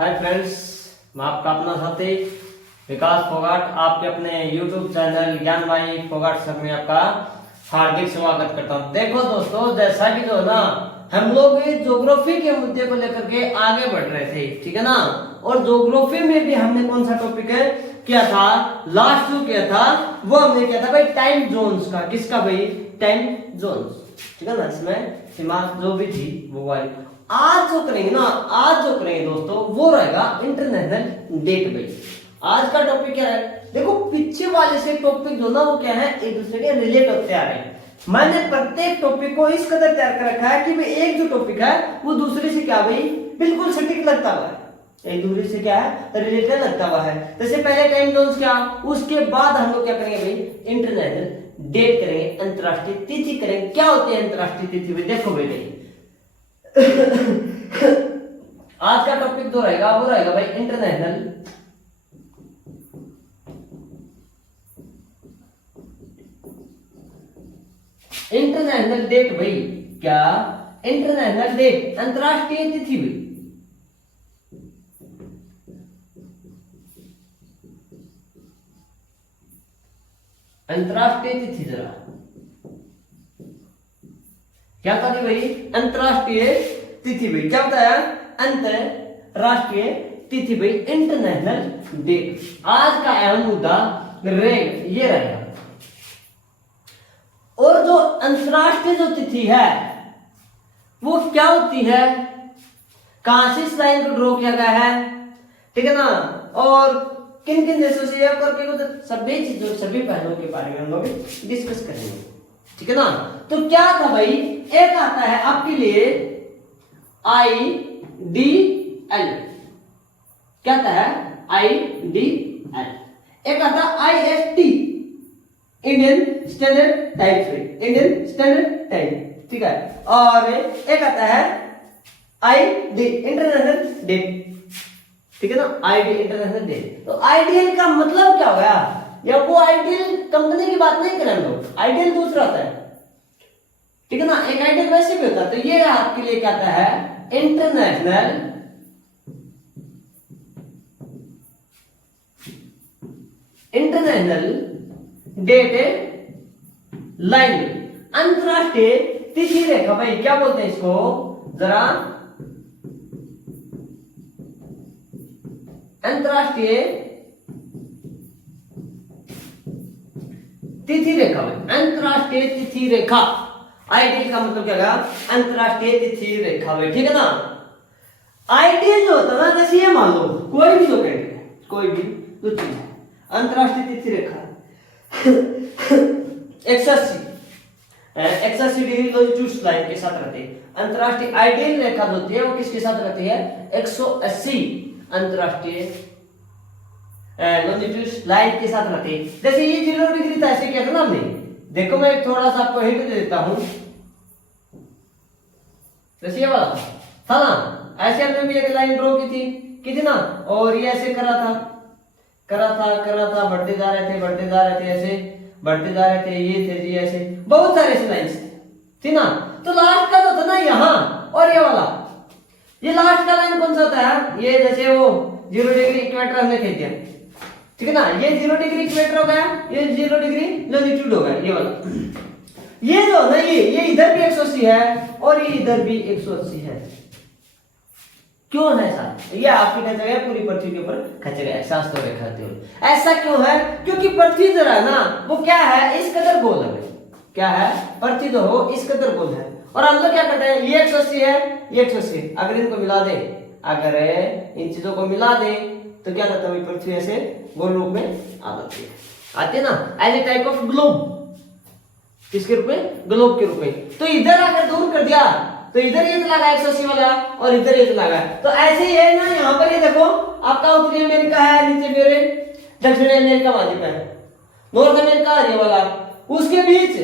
Hi friends, मैं आपका अपना साथी विकास फोगाट आपके अपने YouTube चैनल ज्ञानमयी फोगाट सर में आपका हार्दिक स्वागत करता हूं। देखो दोस्तों, जैसा कि जो है ना हम लोग ज्योग्राफी के मुद्दे को लेकर के आगे बढ़ रहे थे, ठीक है ना। और ज्योग्राफी में भी हमने कौन सा टॉपिक है किया था, लास्ट जो किया था वो हमने किया था भाई टाइम जोन्स का। किसका भाई? टाइम जोन्स, ठीक है ना। इसमें सीमा जो भी थी वो वाली। आज जो करेंगे दोस्तों वो रहेगा इंटरनेशनल डेट बेस। आज का टॉपिक क्या है? देखो पीछे वाले से टॉपिक जो ना वो क्या है, एक दूसरे के रिलेट होते आ रहे हैं। मैंने प्रत्येक टॉपिक को इस कदर तैयार कर रखा है कि भाई एक जो टॉपिक है वो दूसरे से क्या भाई बिल्कुल सटीक लगता हुआ है, एक दूसरे से क्या है रिलेटेड लगता हुआ है। जैसे पहले टाइम जोन्स क्या, उसके बाद हम लोग क्या करेंगे भाई इंटरनेशनल डेट करेंगे, अंतरराष्ट्रीय तिथि करेंगे। क्या होती है अंतरराष्ट्रीय तिथि भाई? देखो बेटे आज का टॉपिक जो रहेगा वो रहेगा भाई इंटरनेशनल डेट भाई। क्या? इंटरनेशनल डेट, अंतरराष्ट्रीय तिथि भाई। अंतरराष्ट्रीय तिथि जरा क्या था भाई? अंतरराष्ट्रीय तिथि भाई। क्या बताया? अंतरराष्ट्रीय तिथि भाई, इंटरनेशनल डेट। आज का अहम मुद्दा ये रहेगा। और जो अंतरराष्ट्रीय जो तिथि है वो क्या होती है, कहां से इस लाइन को ड्रॉ किया गया है, ठीक है ना। और किन किन देशों से यह करके सभी चीजों सभी पहलुओं के बारे में हम लोग डिस्कस करेंगे, ठीक है ना। तो क्या था भाई, एक आता है आपके लिए IDL। क्या आता है? IDL। एक आता है IST, Indian standard time, Indian standard time, ठीक है। और एक आता है ID, इंटरनेशनल डेट, ठीक है ना। ID international date. तो IDL का मतलब क्या हो गया? या वो आइडियल कंपनी की बात नहीं करें हम लोग, आइडियल दूसरा आता है, ठीक है ना। एक आइडियल वैसे भी होता है। तो ये आपके लिए क्या आता है इंटरनेशनल डेट लाइन, अंतरराष्ट्रीय तिथि रेखा भाई। क्या बोलते हैं इसको जरा? अंतरराष्ट्रीय तिथि रेखा भाई, अंतरराष्ट्रीय तिथि रेखा। आइडियल का मतलब क्या होगा? अंतरराष्ट्रीय तिथि रेखा भाई, ठीक है ना। आइडियल जो होता है ना, जैसे ये मान लो कोई भी जो कहेंगे, कोई भी जो चीज है अंतरराष्ट्रीय तिथि रेखा 180 डिग्री लॉन्जिट्यूड लाइन के साथ रहती है। अंतरराष्ट्रीय आइडियल रेखा जो होती है वो किसके साथ रहती है? 180 अंतरराष्ट्रीय लॉन्जिट्यूड लाइन के साथ रहती है। जैसे ये 0 डिग्री था, ऐसे किया था ना हमने। देखो मैं थोड़ा सा आपको हिंट दे देता हूं। जैसे ये वाला था ना, ऐसे हमने भी एक लाइन ड्रॉ की थी ना। और ये ऐसे करा था, बढ़ते जा रहे थे, ऐसे बढ़ते जा रहे थे। ये थे जी ऐसे बहुत सारे ऐसे लाइंस थी ना। तो लास्ट का जो था ना यहाँ और ये वाला, ये लास्ट का लाइन कौन सा होता है? ये जैसे वो 0 डिग्री इक्वेटर हमने खींच दिया, ठीक है ना। ये 0 डिग्री इक्वेटर हो गया, ये 0 डिग्री लॉन्जिट्यूड हो गया, ये वाला। ये जो ना ये इधर भी 180 है और ये इधर भी 180 है। क्यों है ऐसा? ये आपकी खचा गया पूरी पृथ्वी के ऊपर खचा गया, शास्त्रों में कहते हो। ऐसा क्यों है? क्योंकि पृथ्वी जरा ना वो क्या है, इस कदर गोल है। क्या है? पृथ्वी जो हो इस कदर गोल है। और हम लोग क्या करते हैं, ये 180 है, ये 180, अगर इनको मिला दे, अगर इन चीजों को मिला दे तो क्या करता है पृथ्वी ऐसे गोल रूप में आ जाती है, आती है ना, as a type of globe. किसके रूप में? ग्लोब के रूप में। तो इधर अगर दूर कर दिया तो इधर ये लगा 180 वाला और इधर ये लगा। तो ऐसे ही है ना, यहाँ पर ये देखो आपका उत्तरी अमेरिका है, नीचे मेरे दक्षिण अमेरिका महाद्वीप है, नॉर्थ अमेरिका ये वाला। उसके बीच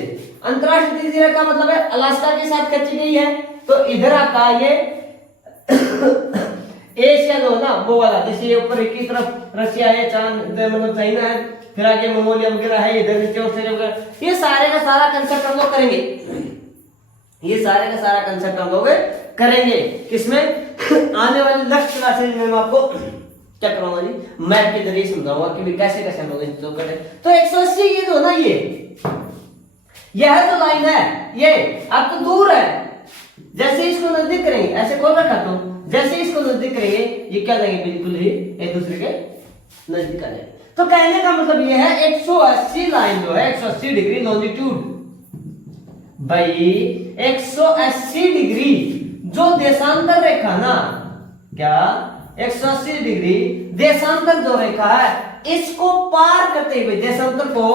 अंतरराष्ट्रीय तिथि रेखा मतलब है अलास्का के साथ खींची गई है। तो इधर आपका ये एशिया जो है ना वो वाला, जैसे ये ऊपर की तरफ रशिया है, चांद मतलब चाइना है, फिर आगे मंगोलिया वगैरह है, इधर नीचे ऑस्ट्रेलिया वगैरह। ये सारे का सारा कंसेप्ट हम लोग करेंगे, ये सारे का सारा कंसेप्ट हम लोग करेंगे किसमें आने वाली नेक्स्ट क्लासेज में मैं आपको क्या कराऊंगा जी, मैप के जरिए समझाऊंगा कि कैसे कैसे हम लोग इसको करें। तो 180 ये जो ना यह जो लाइन है ये अब तो दूर है, जैसे इसको नजदीक करेंगे ऐसे खोल रखा तो जैसे इसको नजदीक करेंगे ये क्या लगेंगे बिल्कुल ही एक दूसरे के नजदीक आ जाएंगे। तो कहने का मतलब ये है 180 लाइन जो है 180 डिग्री लॉन्जिट्यूड भाई 180 डिग्री जो देशांतर रेखा ना क्या 180 डिग्री देशांतर जो रेखा है इसको पार करते हुए देशांतर को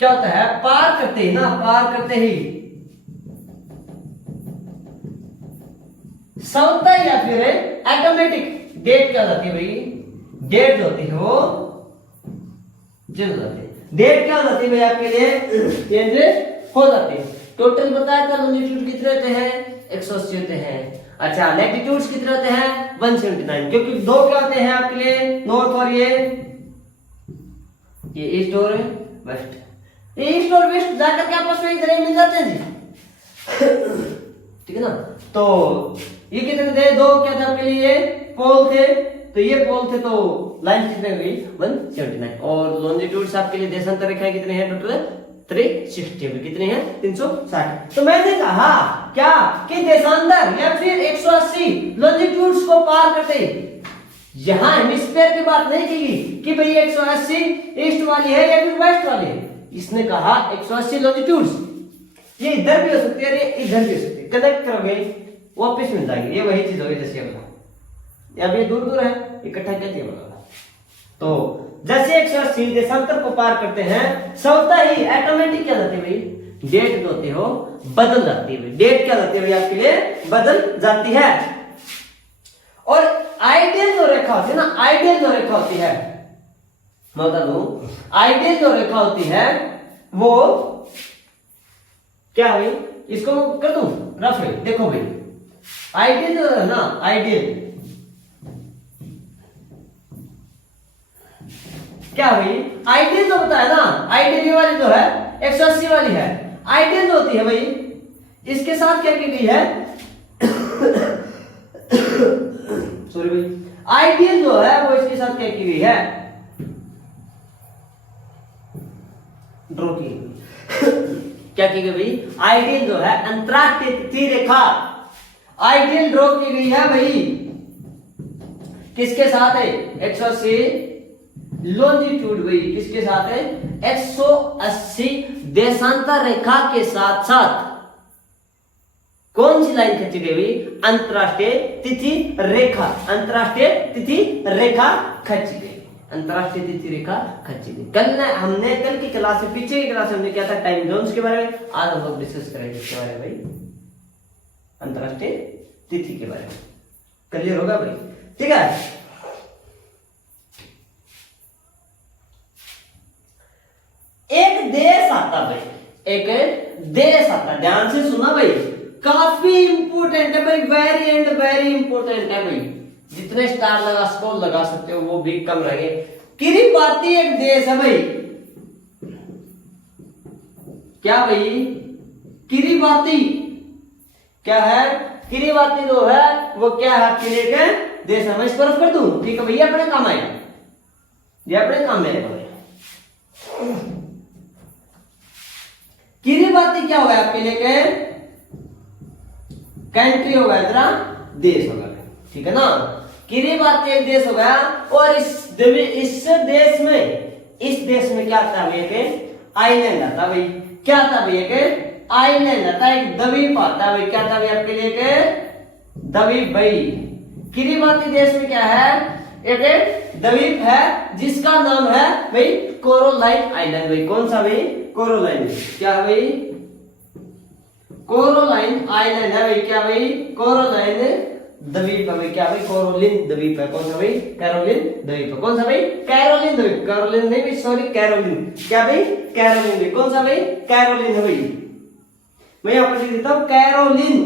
क्या होता है पार करते ही ना पार करते ही सवता या फिर ऑटोमेटिक डेट क्या होती है भाई डेट होती है वो चेंज हो जाती है डेट क्या हो जाती है भाई आपके लिए चेंज हो जाती है। टोटल बताया था लॉन्जिट्यूड कितने होते हैं 180 होते हैं। अच्छा लैटिट्यूड्स कितने होते हैं 179 क्योंकि दो क्या होते हैं आपके लिए नॉर्थ और ये ईस्ट और वेस्ट, ईस्ट और वेस्ट जाकर के आपस में इधर मिल जाते हैं जी ठीक है ना। तो ये कितने थे दो क्या थे आपके लिए पोल थे, तो ये पोल थे तो लाइन कितने हुई 179 और लॉन्जिट्यूड्स आपके लिए देशांतर रेखाएं कितने हैं टोटल 360 में कितने हैं 360। तो मैंने कहा क्या कि देशांतर या फिर 180 लॉन्जिट्यूड्स को पार करते यहां हेमिस्फीयर की बात नहीं की कि भाई 180 ईस्ट वाली है या फिर वेस्ट वाली है, इसने कहा 180 लॉन्जिट्यूड्स ये इधर भी हो सकती है ये इधर भी हो सकती है, कनेक्ट करोगे वापस मिल जाएगी ये वही चीज होगी जैसे अब ये दूर दूर है इकट्ठा कैसे बनेगा। तो जैसे 180 देशांतर को पार करते हैं सवता ही ऑटोमेटिक क्या जाती है भाई डेट जो होती हो बदल जाती है, डेट क्या जाती है भाई आपके लिए बदल जाती है। और आइडियल जो रेखा होती है ना आइडियल जो रेखा होती है मैं बता दूं आइडियल जो रेखा होती है वो क्या भाई इसको कर दूं रफ है देखो भाई आइडियल जो है ना आइडियल क्या भाई आइडियल जो होता है ना आइडियल वाली जो है 180 वाली है आइडियल जो होती है भाई इसके साथ क्या की गई है सॉरी भाई आइडियल जो है वो इसके साथ क्या की गई है ड्रॉ की क्या की गई भाई आइडियल जो है अंतरराष्ट्रीय तिथि रेखा आइडियल ड्रॉ की गई है भाई किसके साथ है 180 लॉन्जिट्यूड भाई किसके साथ है 180 देशांतर रेखा के साथ साथ कौन सी लाइन खींची गई भाई अंतरराष्ट्रीय तिथि रेखा अंतरराष्ट्रीय तिथि रेखा खींची गई अंतरराष्ट्रीय तिथि रेखा खींची गई। कल की क्लास में पीछे की क्लास में हमने क्या था टाइम जोन्स के बारे में, आज हम लोग डिस्कस करेंगे इसके बारे में भाई अंतरराष्ट्रीय तिथि के बारे में। क्लियर होगा भाई ठीक है। एक देश आता भाई एक देश आता ध्यान से सुना भाई काफी इंपोर्टेंट है भाई वेरी एंड वेरी इंपोर्टेंट है भाई जितने स्टार लगा सकते हो वो भी कम रहेंगे। किरीबाती एक देश है भाई क्या भाई किरीबाती क्या है किरीबाती जो है वो क्या है आपके लिए क्या देश है मैं इस तरफ कर दूं ठीक है भैया अपने काम आएगा ये अपने काम में आएगा। किरीबाती क्या होगा आपके लिए क्या कंट्री होगा इतना देश होगा ठीक है ना। किरीबाती एक देश होगा और इस देश में क्या आता है आइलैंड आता भाई क्या आता भैया आइलैंड आता एक द्वीप आता भाई क्या आता भाई आपके लिए द्वीप भाई। किरीबाती देश में क्या है एक द्वीप है जिसका नाम है भाई कोरोलाइन आइलैंड भाई कौन सा भाई कोरोलाइन क्या है भाई कोरोलाइन आइलैंड है भाई क्या भाई कोरोलाइन द्वीप है भाई क्या भाई कोरोलिन द्वीप है कौन सा भाई कैरोलिन द्वीप है कौन सा भाई कैरोलिन द्वीप कैरोलिन नहीं भाई सॉरी कैरोलिन क्या भाई कैरोलिन भाई कौन सा भाई कैरोलिन है भाई मैं यहां पर लिख देता हूं कैरोलिन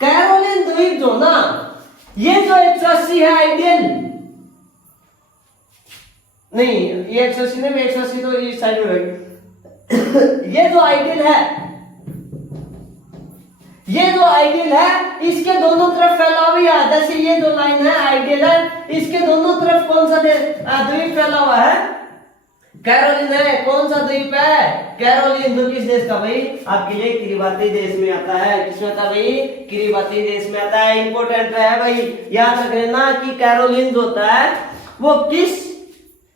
कैरोलिन द्वीप जो ना ये जो 180 है आइडियल नहीं ये 180 नहीं 180 तो ये साइड में रहेगी ये जो आइडियल है ये जो आइडियल है इसके दोनों तरफ फैला हुआ है, जैसे ये जो लाइन है आइडियल है, इसके दोनों तरफ कौन सा द्वीप फैला हुआ है? कैरोलिन है। कौन सा द्वीप है? कैरोलिन। जो किस देश का भाई? आपके लिए किरिबाती देश में आता है। किसमें आता है भाई? किरिबाती देश में आता है। इंपॉर्टेंट है भाई, याद रख लेना कि कैरोलिन जो होता है वो किस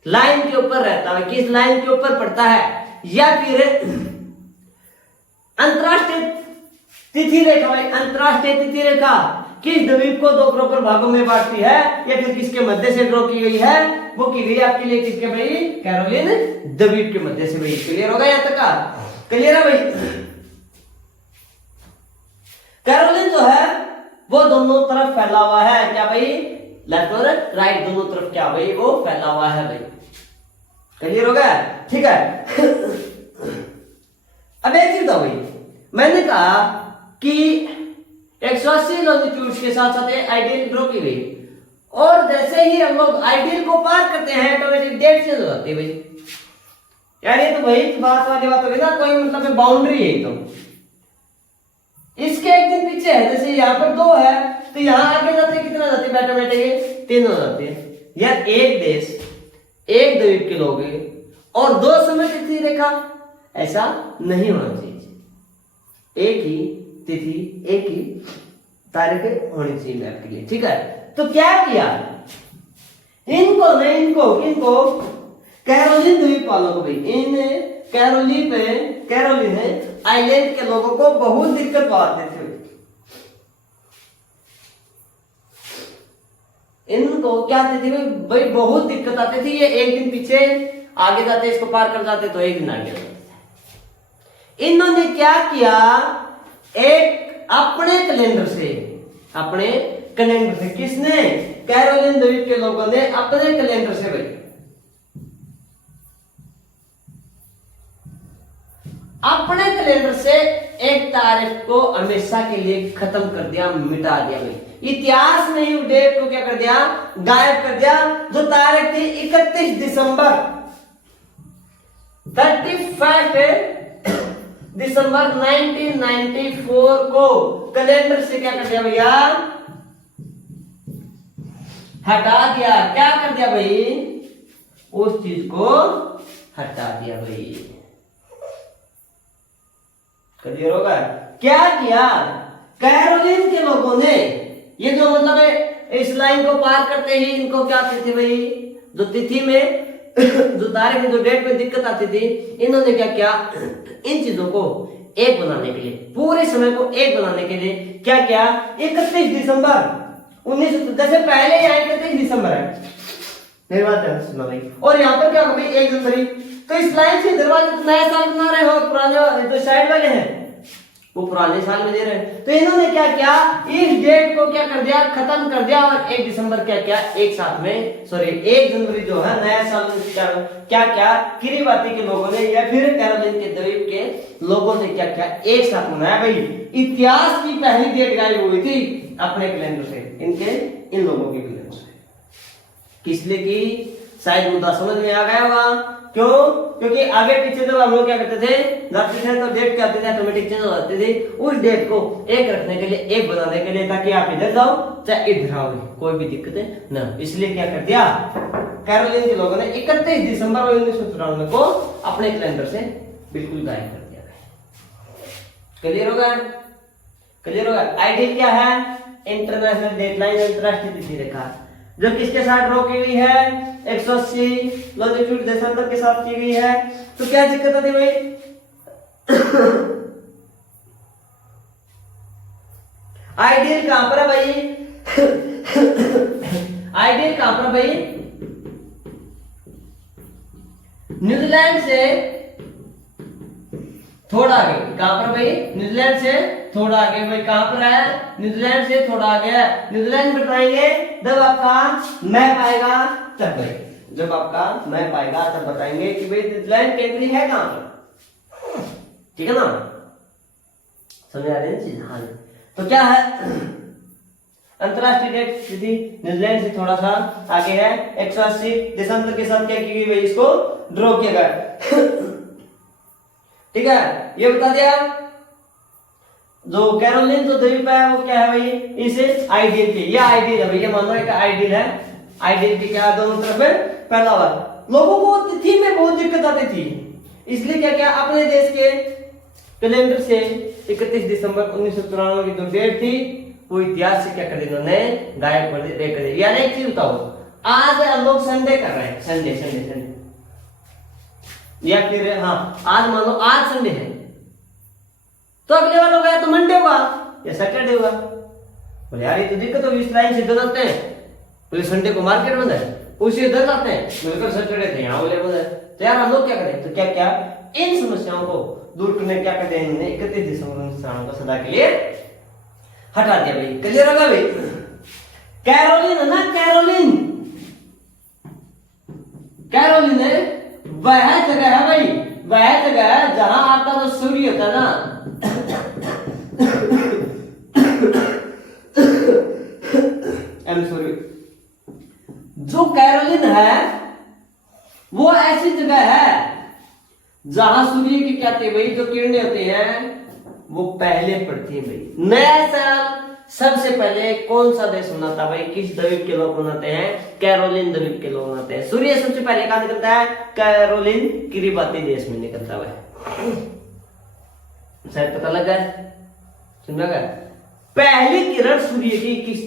लाइन के ऊपर रहता है, किस लाइन के ऊपर पड़ता है, या फिर अंतरराष्ट्रीय तिथि रेखा। भाई अंतरराष्ट्रीय तिथि रेखा किस द्वीप को दो प्रॉपर भागों में बांटती है, या फिर किसके मध्य से ड्रॉ की गई है? वो की गई आपके लिए किसके भाई? कैरोलिन द्वीप के मध्य से। भाई क्लियर होगा यहां तक का? क्लियर है भाई? कैरोलिन जो है वो दोनों तरफ फैला हुआ है। क्या भाई? लेफ्ट और राइट दोनों तरफ क्या भाई? वो फैला हुआ है भाई। क्लियर हो गया? ठीक है। अब एक चीज था भाई, मैंने कहा कि 180 लॉन्जिट्यूड के साथ साथ आइडियल ड्रॉ की गई, और जैसे ही हम लोग आइडियल को पार करते हैं ऑटोमेटिक डेट चेंज हो जाती है भाई। यार ये तो भाई बात वाली बात होगी ना, कोई मतलब बाउंड्री है तो इसके एक दिन पीछे है। जैसे यहाँ पर 2 है तो यहाँ आगे जाते कितना जाती है? ऑटोमेटिक 3 हो जाती है। यार एक देश एक द्वीप के लोग और 2 समय तिथि रेखा, ऐसा नहीं होना चाहिए। एक ही तिथि एक ही तारीख होनी चाहिए मैप के लिए। ठीक है, तो क्या किया इनको नहीं इनको कैरोलिन द्वीप वालों को भी, इन कैरोलिन आइलैंड के लोगों को बहुत दिक्कत आते थे। इनको क्या आती थी भाई? बहुत दिक्कत आती थी। ये एक दिन पीछे आगे जाते, इसको पार कर जाते तो एक दिन आगे जाते। इन्होंने क्या किया? एक अपने कैलेंडर से किसने? कैरोलिन द्वीप के लोगों ने अपने कैलेंडर से भाई अपने कैलेंडर से एक तारीख को हमेशा के लिए खत्म कर दिया, मिटा दिया भाई। इतिहास में ही डेट को क्या कर दिया? गायब कर दिया। जो तारीख थी 31 दिसंबर 1994 को कैलेंडर से क्या कर दिया भैया? हटा दिया। क्या कर दिया भाई? उस चीज को हटा दिया भाई। क्लियर होगा? क्या किया कैरोलिन के लोगों ने? ये जो मतलब है इस लाइन को पार करते ही इनको क्या आती थी भाई? जो तिथि में जो तारीख में जो डेट में दिक्कत आती थी, इन्होंने क्या किया? इन चीजों को एक बनाने के लिए, पूरे समय को एक बनाने के लिए क्या किया? 31 दिसंबर 1900, जैसे पहले यहाँ 31 दिसंबर है, मेरी बात है सुनो भाई, और यहाँ पर क्या हो गई 1 जनवरी। तो इस लाइन से दरवाजे नया साल बना रहे हो, पुराने जो साइड वाले हैं वो पुराने साल में दे रहे हैं। तो इन्होंने क्या किया? इस डेट को क्या कर दिया? खत्म कर दिया, और 1 दिसंबर क्या किया? एक साथ में, सॉरी 1 जनवरी जो है नया साल में क्या क्या किरिबाती के लोगों ने या फिर कैरोलिन के द्वीप के लोगों ने क्या क्या एक साथ मनाया भाई। इतिहास की पहली डेट गायब हुई थी अपने कैलेंडर से, इन लोगों के कैलेंडर से। किस लिए की? शायद मुद्दा समझ में आ गया होगा। क्यों? क्योंकि आगे पीछे जब हम लोग क्या करते थे, जाते थे तो डेट क्या होती थी? ऑटोमेटिक चेंज हो जाती थी। उस डेट को एक रखने के लिए, एक बनाने के लिए, ताकि आप इधर जाओ चाहे इधर आओ, कोई भी दिक्कत न। इसलिए क्या कर दिया कैरोलिन के लोगों ने 31 दिसंबर 1994 को अपने कैलेंडर से बिल्कुल गायब कर दिया। क्लियर होगा? क्लियर होगा? आइडियल क्या है? इंटरनेशनल डेडलाइन, अंतरराष्ट्रीय तिथि रेखा, जो किसके साथ ड्रॉ की गई है? 180 लॉन्जिट्यूड देशांतर के साथ की गई है। तो क्या दिक्कत आती भाई? आइडियल कहां पर है भाई? आइडियल कहां पर भाई? न्यूजीलैंड से थोड़ा आगे। कहां पर भाई? न्यूजीलैंड से थोड़ा आगे भाई। कहां पर है? न्यूजीलैंड से थोड़ा आगे है। न्यूजीलैंड बताएंगे जब आपका मैप आएगा तब भाई, जब आपका मैप आएगा तब बताएंगे कि भाई न्यूजीलैंड केंद्रीय है कहां पर। ठीक है ना? समझ आ रही है चीज? हाँ। तो क्या है अंतरराष्ट्रीय डेट तिथि न्यूजीलैंड से थोड़ा सा आगे है। 180 दिसंबर के साथ क्या की गई भाई? इसको ड्रॉ किया गया। ठीक है, ये बता दिया। जो कैरोलिन जो द्वीप है वो क्या है भाई, इसे आइडियल की, ये आइडियल है भैया, मान लो एक आइडियल है, आइडियल की क्या दोनों तरफ में पहला हुआ। लोगों को तिथि में बहुत दिक्कत आती थी, इसलिए क्या क्या अपने देश के कैलेंडर से 31 दिसंबर 1993 की जो डेट थी वो इतिहास से क्या कर दिया उन्होंने, गायब कर दी। यानी एक चीज बताओ, आज हम लोग संडे कर रहे हैं, संडे संडे संडे, या फिर हाँ आज मान लो आज संडे है, तो अगले बार होगा तो मंडे होगा या सैटरडे होगा। बोले यार ये तो दिक्कत होगी, इस लाइन से दलाते हैं, बोले संडे को मार्केट बंद है, उसी दल आते हैं, मिलकर सैटरडे थे यहाँ बोले बंद है। तो यार हम लोग क्या करें, तो क्या क्या इन समस्याओं को दूर करने क्या करते हैं, इन्होंने 31 दिसंबर को सदा के लिए हटा दिया भाई। क्लियर होगा भाई। कैरोलिन है ना, कैरोलिन, कैरोलिन है वह जगह है भाई, वह जगह है जहां आपका जो सूर्य होता है ना, सॉरी, जो कैरोलिन है वो ऐसी जगह है जहां सूर्य की क्या होती है भाई, जो किरणें होती हैं वो पहले पड़ती है भाई। नया साल सबसे पहले कौन सा देश मनाता भाई, किस द्वीप के लोग मनाते हैं, कैरोलिन द्वीप के लोग मनाते हैं। सूर्य सबसे पहले कहां निकलता है, कैरोलिन किरिबाती देश में निकलता है। शायद पता लग गया, समझा गया। पहली किरण सूर्य की किस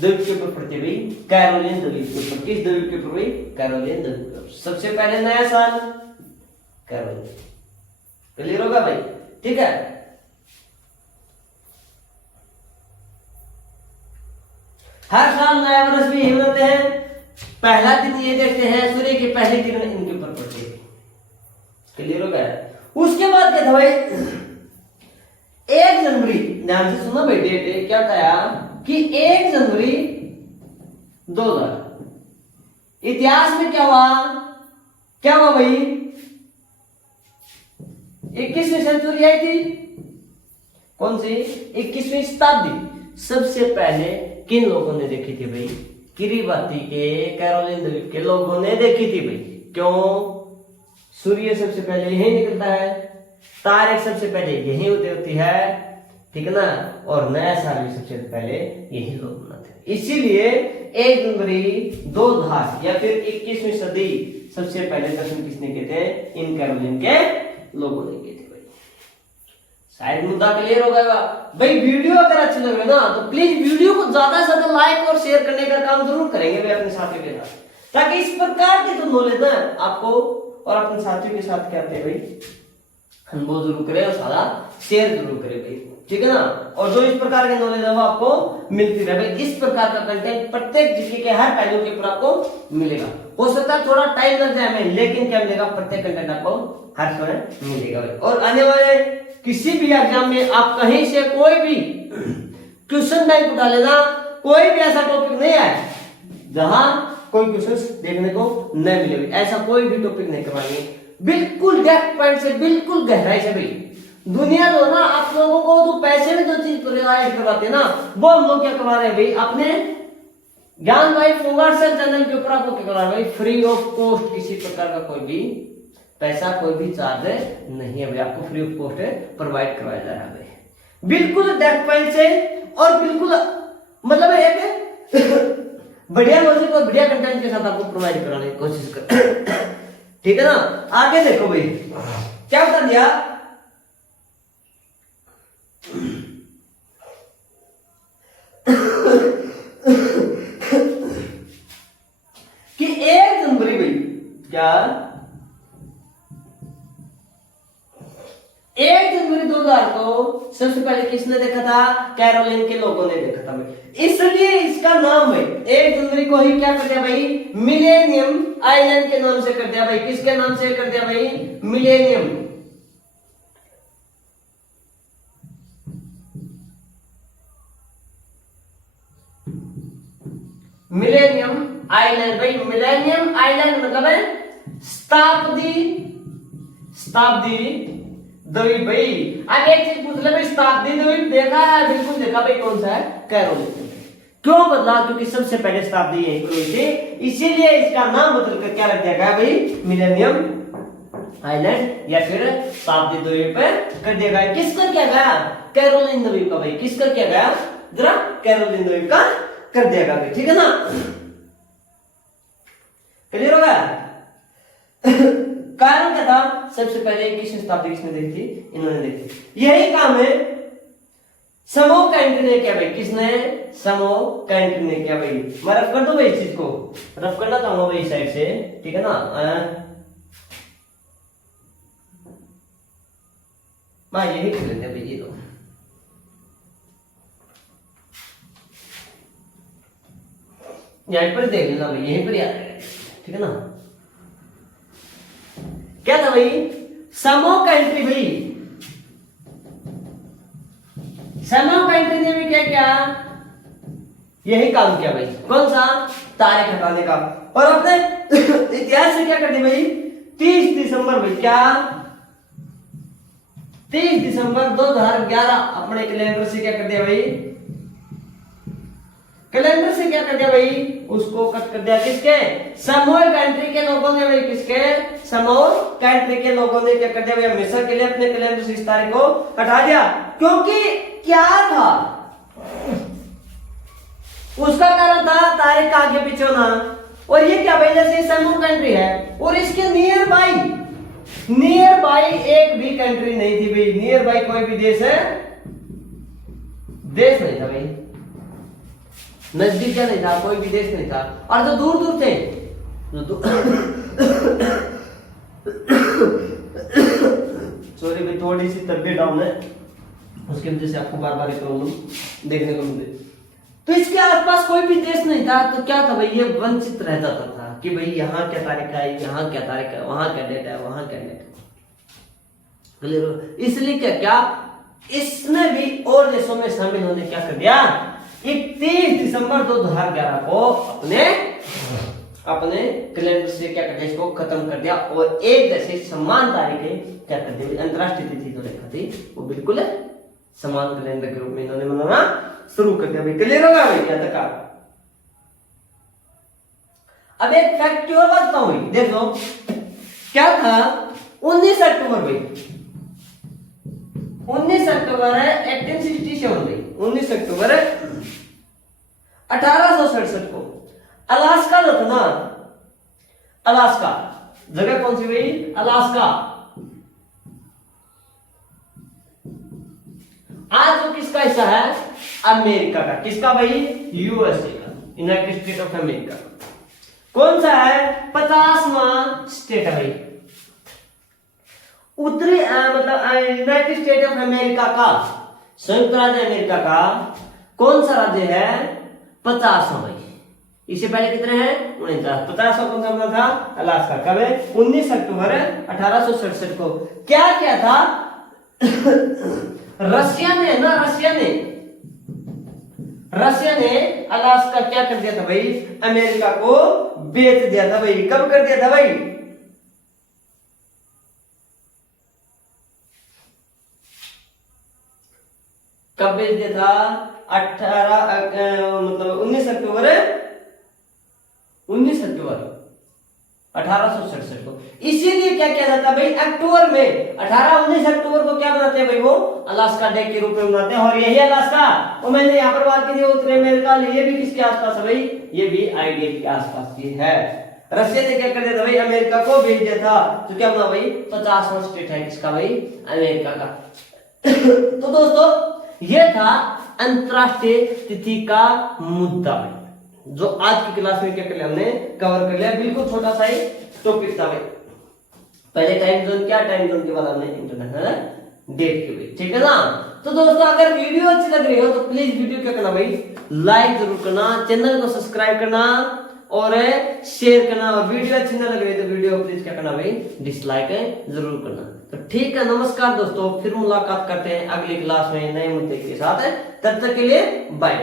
द्वीप के ऊपर पड़ती है भाई, कैरोलिन द्वीप के ऊपर। किस द्वीप के ऊपर भाई, कैरोलिन द्वीप के ऊपर। सबसे पहले नया साल कैरोलिन। क्लियर होगा भाई, ठीक है। हर साल नया वर्ष भी यही मनाते हैं, पहला दिन ये देखते हैं सूर्य की पहली किरण इनके ऊपर पड़ती है। क्लियर हो गया। उसके बाद क्या था भाई, 1 जनवरी, ध्यान से सुनो भाई, डेट क्या था कि 1 जनवरी 2000। इतिहास में क्या हुआ, क्या हुआ भाई, 21वीं सेंचुरी आई थी, कौन सी 21वीं शताब्दी। सबसे पहले किन लोगों ने देखी थी भाई, किरिबाती के कैरोलिन द्वीप के लोगों ने देखी थी भाई। क्यों, सूर्य सबसे पहले यही निकलता है, तारीख सबसे पहले यही होती है, ठीक है ना, और नया साल भी सबसे पहले यही लोग मनाते हैं। इसीलिए 1 जनवरी 2000 या फिर 21वीं सदी सबसे पहले दर्शन किसने किए थे, इन कैरोलिन के लोगों ने किए थे भाई। शायद मुद्दा क्लियर हो गया भाई। वीडियो अगर अच्छी लगे ना तो प्लीज वीडियो को ज्यादा से ज्यादा लाइक और शेयर करने का काम जरूर करेंगे भाई अपने साथियों के साथ, ताकि इस प्रकार की जो नॉलेज है आपको और अपने साथियों के साथ क्या कहते हैं भाई, अनुभव जरूर करें और सारा शेयर जरूर करें भाई, ठीक है ना। और जो इस प्रकार की नॉलेज है वो आपको मिलती रहे भाई। इस प्रकार का कंटेंट प्रत्येक जीके के हर पहलू के ऊपर आपको मिलेगा। हो सकता है थोड़ा टाइम लग जाए हमें, लेकिन क्या मिलेगा, प्रत्येक कंटेंट आपको हर समय मिलेगा भाई। और आने वाले किसी भी एग्जाम में आप कहीं से कोई भी क्वेश्चन नहीं उठा लेना, कोई भी ऐसा टॉपिक नहीं है जहां कोई क्वेश्चन देखने को नहीं मिलेगा। ऐसा कोई भी टॉपिक नहीं करवाएंगे, बिल्कुल डेप्थ पॉइंट से, बिल्कुल गहराई से भाई। दुनिया जो ना आप लोगों को जो पैसे में जो चीज प्रोवाइड करवाते हैं ना, वो हम लोग क्या करवा रहे हैं भाई, अपने ज्ञान भाई फोगाट सर चैनल के ऊपर आपको क्या करवा रहे हैं भाई, फ्री ऑफ कॉस्ट। किसी प्रकार का कोई भी पैसा, कोई भी चार्ज नहीं है भाई, आपको फ्री ऑफ कॉस्ट प्रोवाइड करवाया जा रहा है भाई, बिल्कुल डेप्थ पॉइंट से, और बिल्कुल मतलब एक बढ़िया लॉजिक और बढ़िया कंटेंट के साथ आपको प्रोवाइड कराने की कोशिश कर ठीक है ना। आगे देखो भाई, क्या बता दिया कि 1 जनवरी भाई, क्या 1 जनवरी 2000 को सबसे पहले किसने देखा था, कैरोलिन के लोगों ने देखा था भाई। इसलिए इसका नाम भाई 1 जनवरी को ही क्या कर दिया भाई, मिलेनियम आइलैंड के नाम से कर दिया भाई। किसके नाम से कर दिया भाई, मिलेनियम। मिलेनियम आइलैंड भाई, मिलेनियम आइलैंड मतलब है शताब्दी, शताब्दी द्वीप भाई। अब एक चीज पूछ ले भाई, शताब्दी द्वीप देखा है, बिल्कुल देखा भाई, कौन सा है, कैरोलिन। क्यों बदला, क्योंकि सबसे पहले शताब्दी यही हुई थी, इसीलिए इसका नाम बदल कर क्या रख दिया गया भाई, मिलेनियम आइलैंड या फिर शाब्दी द्वीप कर दिया गया। किस कर क्या गया? कैरोलिन द्वीप का भाई, किस कर क्या गया? जरा कैरोलिन द्वीप का कर दिया गया, ठीक है ना? क्लियर होगा? कारण क्या था? सबसे पहले 21वीं शताब्दी किसने देखी थी? इन्होंने देखी। यही काम है समो कैंट्री ने किया भाई। किसने? समो कैंट्री ने किया भाई। मैं रफ कर दूं भाई इस चीज को, रफ करना चाहूंगा भाई इस साइड से, ठीक है ना? मैं यही कर लेते हैं भाई, ये दो यहीं पर देख लेना भाई, यहीं पर याद है, ठीक है ना? क्या था भाई? समो कंट्री भाई, समो कंट्री ने भी क्या किया? यही काम किया भाई। कौन सा? तारीख हटाने का। और अपने इतिहास से क्या कर दिया भाई? 30 दिसंबर भाई, क्या 30 दिसंबर 2011 अपने कैलेंडर से क्या कर दिया भाई? कैलेंडर से क्या कर दिया भाई? उसको कट कर दिया। किसके? समोर कंट्री के लोगों ने भाई, किसके? समोर कंट्री के लोगों ने क्या कर दिया भाई? हमेशा के लिए अपने कैलेंडर से इस तारीख को हटा दिया। क्योंकि क्या था उसका कारण? था तारीख का आगे पीछे होना। और ये क्या भाई? जैसे समोर कंट्री है और इसके नियर बाई एक भी कंट्री नहीं थी भाई। नियर बाई कोई भी देश नहीं था भाई, नजदीक का नहीं था, कोई भी देश नहीं था। और जो दूर दूर थे, सॉरी भाई थोड़ी सी तबीयत डाउन है, उसकी वजह से आपको बार बार प्रॉब्लम देखने को मिले। तो इसके आसपास कोई भी देश नहीं था। तो क्या था भाई? ये वंचित रह जाता था कि भाई यहाँ क्या तारीख है, यहाँ क्या तारीख है, वहां क्या डेट है, वहां क्या डेट है। क्लियर? इसलिए क्या इसमें भी और देशों में शामिल होने क्या कर दिया? 31 दिसंबर 2011 को अपने कैलेंडर से क्या कर दिया? इसको खत्म कर दिया और एक जैसे समान तारीखें क्या कर दी? अंतरराष्ट्रीय तिथि जो रेखा थी वो बिल्कुल समान कैलेंडर के रूप में इन्होंने मनाना शुरू कर दिया भाई। क्लियर होगा भाई क्या तक? अब एक फैक्ट की और बात बताऊं भाई, देख लो क्या था? 19 अक्टूबर भाई, 19 अक्टूबर है 1867 भाई, 19 अक्टूबर 1867 को अलास्का जो था ना, अलास्का जगह कौन सी भाई? अलास्का। आज वो किसका हिस्सा है? अमेरिका का। किसका भाई? यूएसए का, यूनाइटेड स्टेट ऑफ अमेरिका। कौन सा है? 50वां स्टेट है भाई। उत्तरी मतलब यूनाइटेड स्टेट ऑफ अमेरिका का, संयुक्त राज्य अमेरिका का कौन सा राज्य है? 50वां भाई। इससे पहले कितने हैं? 49। 50वां कौन सा बना था? अलास्का। कब है? 19 अक्टूबर 1867 को। क्या क्या था? रशिया ने अलास्का क्या कर दिया था भाई? अमेरिका को बेच दिया था भाई। कब कर दिया था भाई? कब बेच दिया था? 19 अक्टूबर 1867 को। इसीलिए क्या किया जाता है भाई? अक्टूबर में 19 अक्टूबर को क्या बनाते हैं भाई? वो अलास्का डे के रूप में बनाते हैं। और यही अलास्का, वो मैंने यहाँ पर बात की थी उत्तरी अमेरिका, ये भी किसके आसपास है भाई? ये भी आइडियल के आसपास की है। रशिया ने क्या कर दिया था भाई? अमेरिका को भेज दिया था। तो क्या बना भाई? 50वां स्टेट है किसका भाई? अमेरिका का। तो दोस्तों ये था अंतरराष्ट्रीय तिथि का मुद्दा भाई, जो आज की क्लास में क्या कर लिया हमने? कवर कर लिया। बिल्कुल छोटा सा ही टॉपिक था भाई। पहले टाइम जोन क्या, टाइम जोन के बाद हमने इंटरनेशनल डेट की भाई, ठीक है ना? तो दोस्तों अगर वीडियो अच्छी लग रही हो तो प्लीज वीडियो क्या करना भाई? लाइक जरूर करना, चैनल को सब्सक्राइब करना और शेयर करना। और वीडियो अच्छी ना लग रही तो वीडियो प्लीज क्या करना भाई? डिसलाइक जरूर करना। तो ठीक है, नमस्कार दोस्तों, फिर मुलाकात करते हैं अगली क्लास में नए मुद्दे के साथ। तब तक के लिए बाय।